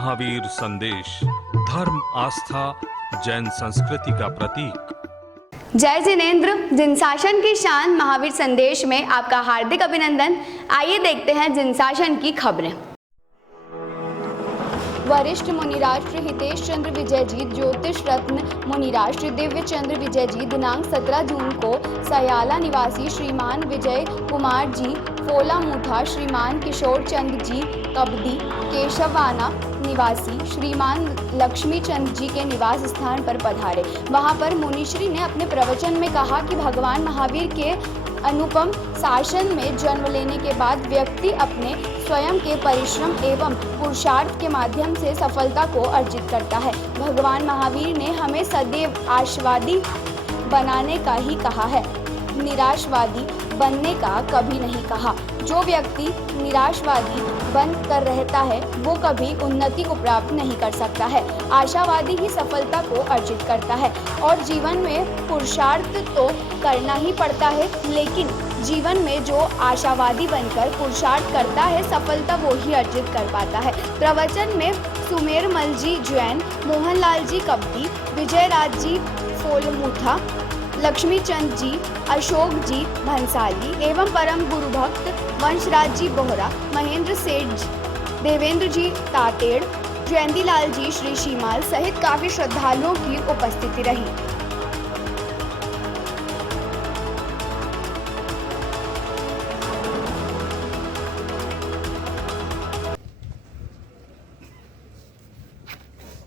महावीर संदेश, धर्म, आस्था, जैन संस्कृति का प्रतीक। जय जिनेंद्र। जिनशासन की शान महावीर संदेश में आपका हार्दिक अभिनंदन। आइए देखते हैं जिनशासन की खबरें। वरिष्ठ मुनिराष्ट्र हितेश चंद्र विजय जी, ज्योतिष रत्न मुनिराष्ट्र दिव्य चंद्र विजय जी दिनांक 17 जून को सयाला निवासी श्रीमान विजय कुमार जी फोलामुठा, श्रीमान किशोर चंद जी कबडी केशवाना निवासी श्रीमान लक्ष्मी चंद जी के निवास स्थान पर पधारे। वहां पर मुनिश्री ने अपने प्रवचन में कहा कि भगवान महावीर के अनुपम शासन में जन्म लेने के बाद व्यक्ति अपने स्वयं के परिश्रम एवं पुरुषार्थ के माध्यम से सफलता को अर्जित करता है। भगवान महावीर ने हमें सदैव आशावादी बनाने का ही कहा है, निराशवादी बनने का कभी नहीं कहा। जो व्यक्ति निराशवादी बन कर रहता है वो कभी उन्नति को प्राप्त नहीं कर सकता है। आशावादी ही सफलता को अर्जित करता है और जीवन में पुरुषार्थ तो करना ही पड़ता है, लेकिन जीवन में जो आशावादी बनकर पुरुषार्थ करता है सफलता वो ही अर्जित कर पाता है। प्रवचन में सुमेरमल जी जैन, मोहनलाल जी कबडी, विजयराज जी फोलमुठा, लक्ष्मी चंद जी, अशोक जी भंसाली एवं परम गुरु भक्त वंशराज जी बोहरा, महेंद्र सेठ, देवेंद्र जी तातेड़, जयंतीलाल जी श्री शीमाल सहित काफी श्रद्धालुओं की उपस्थिति रही।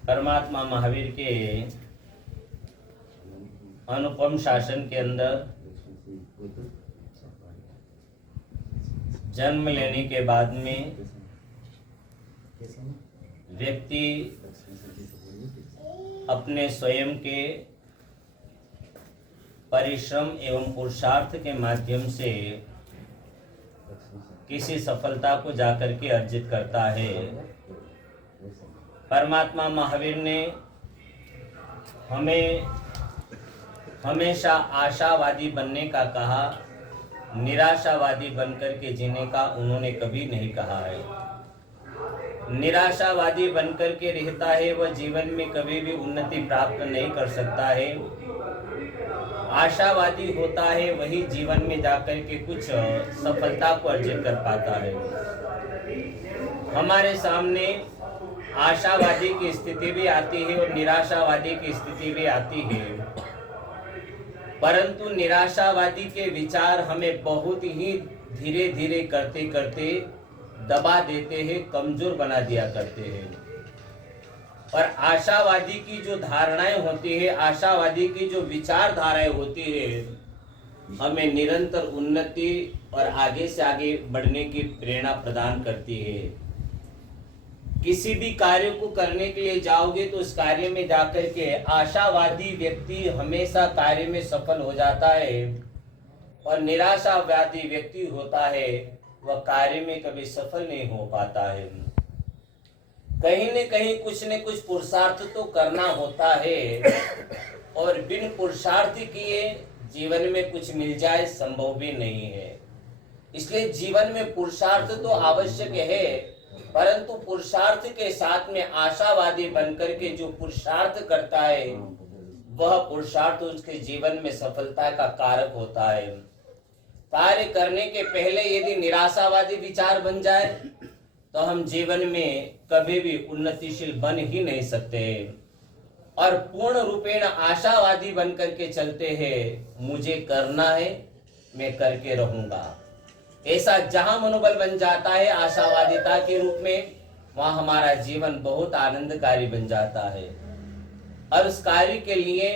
परमात्मा महावीर के अनुपम शासन के अंदर जन्म लेने के बाद में व्यक्ति अपने स्वयं के परिश्रम एवं पुरुषार्थ के माध्यम से किसी सफलता को जाकर के अर्जित करता है। परमात्मा महावीर ने हमें हमेशा आशावादी बनने का कहा, निराशावादी बनकर के जीने का उन्होंने कभी नहीं कहा है। निराशावादी बनकर के रहता है वह जीवन में कभी भी उन्नति प्राप्त नहीं कर सकता है। आशावादी होता है वही जीवन में जाकर के कुछ सफलता को अर्जित कर पाता है। हमारे सामने आशावादी की स्थिति भी आती है और निराशावादी की स्थिति भी आती है, परंतु निराशावादी के विचार हमें बहुत ही धीरे धीरे करते करते दबा देते हैं, कमजोर बना दिया करते हैं। और आशावादी की जो धारणाएं होती है, आशावादी की जो विचारधाराएं होती है, हमें निरंतर उन्नति और आगे से आगे बढ़ने की प्रेरणा प्रदान करती है। किसी भी कार्य को करने के लिए जाओगे तो उस कार्य में जाकर के आशावादी व्यक्ति हमेशा कार्य में सफल हो जाता है और निराशावादी व्यक्ति होता है वह कार्य में कभी सफल नहीं हो पाता है। कहीं न कहीं कुछ न कुछ पुरुषार्थ तो करना होता है और बिन पुरुषार्थ किए जीवन में कुछ मिल जाए संभव भी नहीं है। इसलिए जीवन में पुरुषार्थ तो आवश्यक है, परंतु पुरुषार्थ के साथ में आशावादी बनकर के जो पुरुषार्थ करता है वह पुरुषार्थ उसके जीवन में सफलता का कारक होता है। कार्य करने के पहले यदि निराशावादी विचार बन जाए तो हम जीवन में कभी भी उन्नतिशील बन ही नहीं सकते और पूर्ण रूपेण आशावादी बनकर के चलते हैं, मुझे करना है मैं करके रहूंगा। ऐसा जहां मनोबल बन जाता है आशावादिता के रूप में, वहां हमारा जीवन बहुत आनंदकारी बन जाता है। और उस कार्य के लिए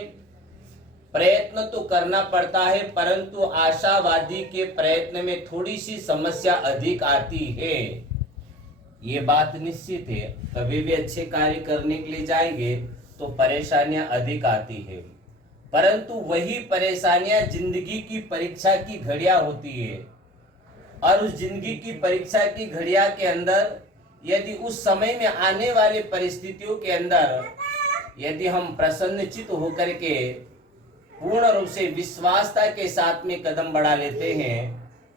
प्रयत्न तो करना पड़ता है, परंतु आशावादी के प्रयत्न में थोड़ी सी समस्या अधिक आती है, ये बात निश्चित है। कभी भी अच्छे कार्य करने के लिए जाएंगे तो परेशानियां अधिक आती है, परंतु वही परेशानियां जिंदगी की परीक्षा की घड़ियां होती है और उस जिंदगी की परीक्षा की घड़िया के अंदर यदि उस समय में आने वाली परिस्थितियों के अंदर यदि हम प्रसन्नचित होकर के पूर्ण रूप से विश्वासता के साथ में कदम बढ़ा लेते हैं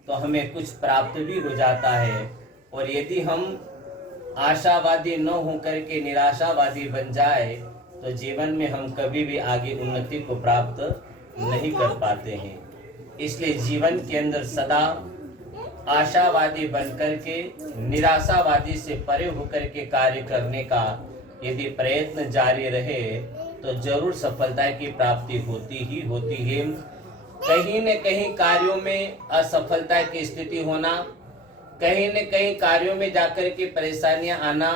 तो हमें कुछ प्राप्त भी हो जाता है। और यदि हम आशावादी न होकर के निराशावादी बन जाए तो जीवन में हम कभी भी आगे उन्नति को प्राप्त नहीं कर पाते हैं। इसलिए जीवन के अंदर सदा आशावादी बनकर के निराशावादी से परे होकर के कार्य करने का यदि प्रयत्न जारी रहे तो जरूर सफलता की प्राप्ति होती ही होती है। कहीं न कहीं कार्यों में असफलता की स्थिति होना, कहीं न कहीं कार्यों में जाकर के परेशानियां आना,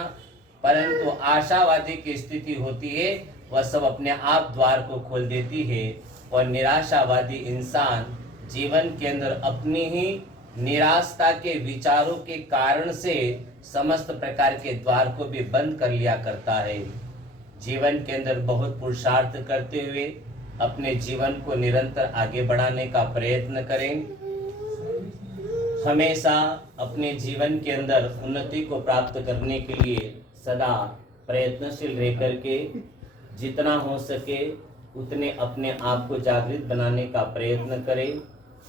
परंतु आशावादी की स्थिति होती है वह सब अपने आप द्वार को खोल देती है। और निराशावादी इंसान जीवन के अंदर अपनी ही निराशा के विचारों के कारण से समस्त प्रकार के द्वार को भी बंद कर लिया करता है। जीवन के अंदर बहुत पुरुषार्थ करते हुए अपने जीवन को निरंतर आगे बढ़ाने का प्रयत्न करें। हमेशा अपने जीवन के अंदर उन्नति को प्राप्त करने के लिए सदा प्रयत्नशील रह करके जितना हो सके उतने अपने आप को जागृत बनाने का प्रयत्न करें।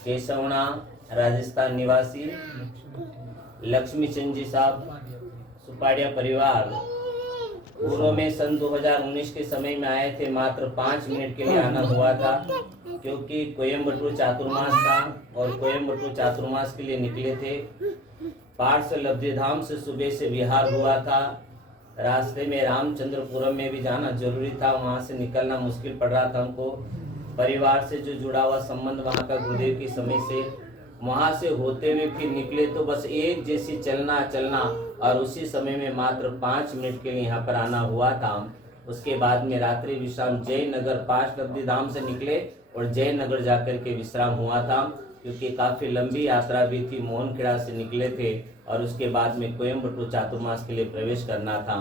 केशवना राजस्थान निवासी लक्ष्मी चंद जी साहब सुपाड़िया परिवार पूर्व में सन 2019 के समय में आए थे। मात्र 5 मिनट के लिए आना हुआ था क्योंकि कोयम्बटूर चातुर्मास था और कोयम्बटूर चातुर्मास के लिए निकले थे। पाठ से लब्धिधाम से सुबह से विहार हुआ था। रास्ते में रामचंद्रपुरम में भी जाना जरूरी था, वहां से निकलना मुश्किल पड़ रहा था हमको। परिवार से जो जुड़ा हुआ संबंध वहां का गुरुदेव के समय से, वहां से होते हुए फिर निकले तो बस एक जैसी चलना और उसी समय में मात्र 5 मिनट के लिए यहाँ पर आना हुआ था। उसके बाद में रात्रि विश्राम जयनगर 5 लब्धिधाम से निकले और जयनगर जाकर के विश्राम हुआ था क्योंकि काफी लंबी यात्रा भी थी। मोहनखेड़ा से निकले थे और उसके बाद में कोयम्बटूर चातुर्मास के लिए प्रवेश करना था।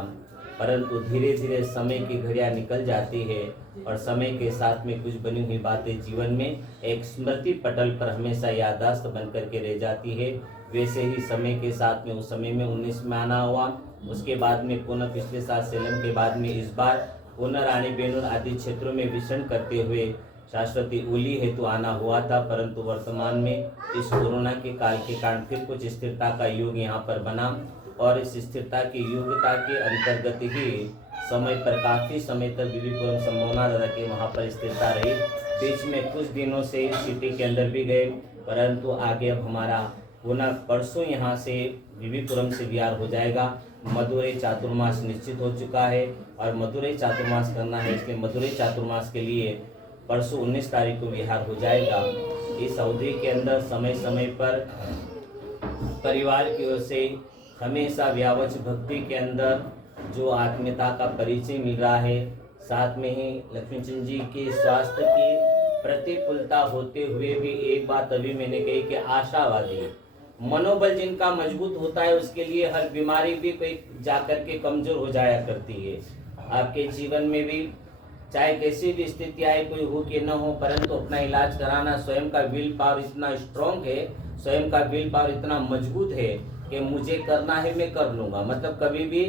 परंतु धीरे धीरे समय की घड़ियां निकल जाती है और समय के साथ में कुछ बनी हुई बातें जीवन में एक स्मृति पटल पर हमेशा याददाश्त बन करके रह जाती है। वैसे ही समय के साथ में उस समय में 19 में आना हुआ, उसके बाद में पुनः पिछले साल सेलम के बाद में इस बार पुनः रानी बेनूर आदि क्षेत्रों में विचरण करते हुए शाश्वती उली हेतु आना हुआ था। परंतु वर्तमान में इस कोरोना के काल के कारण फिर कुछ स्थिरता का योग यहाँ पर बना और इस स्थिरता की योग्यता के अंतर्गत ही समय पर काफी समय तक विविपुरम संभावना दादा के वहाँ पर स्थिरता रही। बीच में कुछ दिनों से सिटी के अंदर भी गए, परंतु आगे अब हमारा पुनः परसों यहाँ से विविपुरम से विहार हो जाएगा। मदुरई चातुर्मास निश्चित हो चुका है और मदुरई चातुर्मास करना है, इसलिए मदुरई चातुर्मास के लिए परसों 19 तारीख को विहार हो जाएगा। इस अवधि के अंदर समय समय पर परिवार की ओर से हमेशा व्यावच भक्ति के अंदर जो आत्मीयता का परिचय मिल रहा है, साथ में ही लक्ष्मीचंद जी के स्वास्थ्य की प्रतिकूलता होते हुए भी एक बात अभी मैंने कही कि आशावादी मनोबल जिनका मजबूत होता है उसके लिए हर बीमारी भी कोई जाकर के कमजोर हो जाया करती है। आपके जीवन में भी चाहे कैसी भी स्थिति आए, कोई हो कि न हो, परंतु अपना इलाज कराना, स्वयं का विल पावर इतना स्ट्रॉन्ग है, स्वयं का विल पावर इतना मजबूत है कि मुझे करना है मैं कर लूंगा। मतलब कभी भी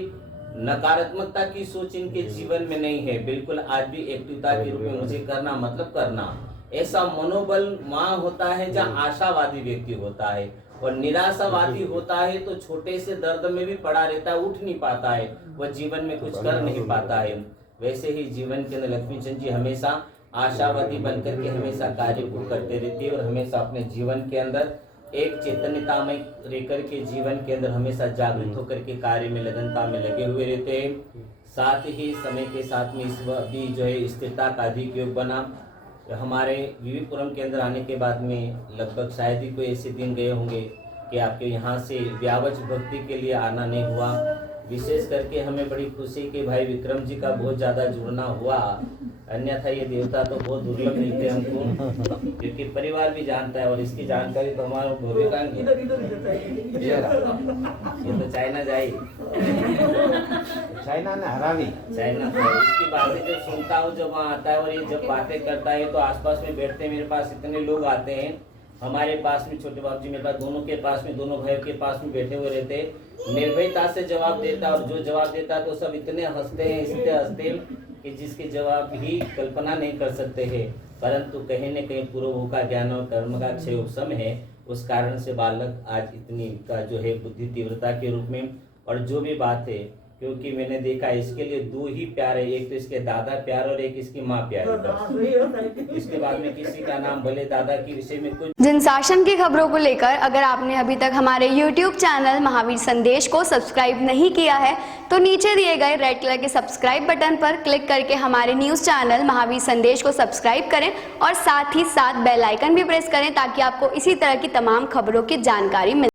नकारात्मकता की सोच इनके जीवन में नहीं है, बिल्कुल आज भी एक्टिवता के रूप में मुझे करना मतलब करना, ऐसा मनोबल वहाँ होता है जहाँ आशावादी व्यक्ति होता है। और निराशावादी होता है तो छोटे से दर्द में भी पड़ा रहता है, उठ नहीं पाता है, वह जीवन में कुछ कर नहीं पाता है। वैसे ही जीवन के अंदर लक्ष्मीचंद जी हमेशा आशावादी बनकर के हमेशा कार्य को करते रहते हैं और हमेशा अपने जीवन के अंदर एक चैतन्यता में रहकर के जीवन के अंदर हमेशा जागृत होकर के कार्य में लगनता में लगे हुए रहते हैं। साथ ही समय के साथ में इस भी जो है स्थिरता का अधिक योग बना। हमारे विविपुरम के अंदर आने के बाद में लगभग शायद ही कोई ऐसे दिन गए होंगे कि आपके यहाँ से व्यावच भक्ति के लिए आना नहीं हुआ। विशेष करके हमें बड़ी खुशी कि भाई विक्रम जी का बहुत ज़्यादा जुड़ना हुआ, अन्यथा ये देवता तो बहुत दुर्लभ मिलते हमको, क्योंकि परिवार भी जानता है और इसकी जानकारी तो हमारा भूमिकांग ये तो चाइना जाए, चाइना ने हरावी चाइना इसकी बातें जब सुनता हूँ, जब वहाँ आता है और ये जब बातें करता है तो आसपास में बैठते हैं, मेरे पास इतने लोग आते हैं, हमारे पास में छोटे बाबू जी मेरे पास दोनों के पास में, दोनों भाइयों के पास में बैठे हुए रहते हैं, निर्भयता से जवाब देता और जो जवाब देता तो सब इतने हंसते हैं, इसलिए हंसते हैं कि जिसके जवाब ही कल्पना नहीं कर सकते हैं। परंतु कहीं न कहीं पूर्व का ज्ञान और कर्म का क्षय उपशम है, उस कारण से बालक आज इतनी का जो है बुद्धि तीव्रता के रूप में और जो भी बात है, क्योंकि मैंने देखा इसके लिए दो ही प्यार है, एक तो इसके दादा प्यार और एक इसकी माँ प्यार है बस। इसके बाद में किसी का नाम भले दादा के विषय में कुछ। जनशासन की खबरों को लेकर अगर आपने अभी तक हमारे YouTube चैनल महावीर संदेश को सब्सक्राइब नहीं किया है तो नीचे दिए गए रेड कलर के सब्सक्राइब बटन पर क्लिक करके हमारे न्यूज़ चैनल महावीर संदेश को सब्सक्राइब करें और साथ ही साथ बेल आइकन भी प्रेस करें ताकि आपको इसी तरह की तमाम खबरों की जानकारी मिले।